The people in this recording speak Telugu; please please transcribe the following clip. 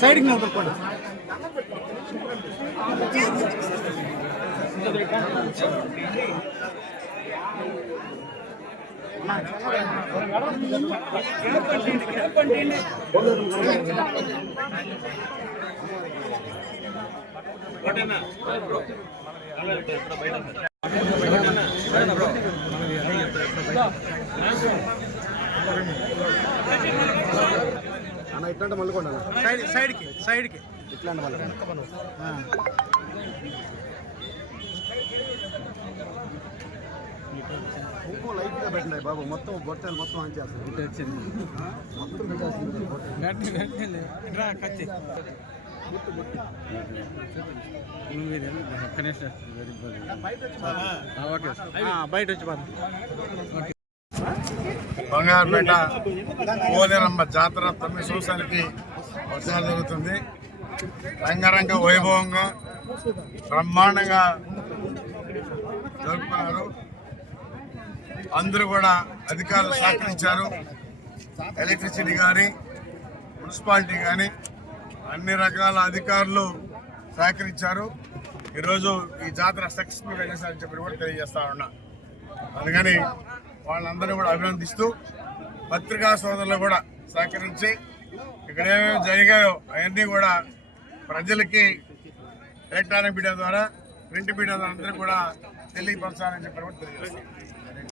సైడ్కి నిలబడుకోండి. అన్న ఇట్లాంటి మళ్ళీ సైడ్కి ఇట్లాంటి మళ్ళీ ఉప్పు లైట్గా పెట్టండి బాబు, మొత్తం బొట్టలు మొత్తం ఆన్ చేస్తాను. మొత్తం బయట వచ్చి బంగారుపేట పోలేరమ్మ జాతర 9 సంవత్సరాలకి ఒకసారి జరుగుతుంది. రంగరంగ వైభవంగా బ్రహ్మాండంగా జరుపుకున్నారు. అందరూ కూడా అధికారులు సహకరించారు. ఎలక్ట్రిసిటీ కానీ మున్సిపాలిటీ కానీ అన్ని రకాల అధికారులు సహకరించారు. ఈరోజు ఈ జాతర సక్సెస్ఫుల్గా చేశారని చెప్పి కూడా తెలియజేస్తా ఉన్నా. అందుకని వాళ్ళందరినీ కూడా అభినందిస్తూ పత్రికా సోదరులు కూడా సహకరించి ఇక్కడ ఏమేమి జరిగాయో అవన్నీ కూడా ప్రజలకి ఎలక్ట్రానిక్ మీడియా ద్వారా, ప్రింట్ మీడియా ద్వారా అందరూ కూడా తెలియపరచాలని చెప్పి కూడా తెలియజేస్తాం.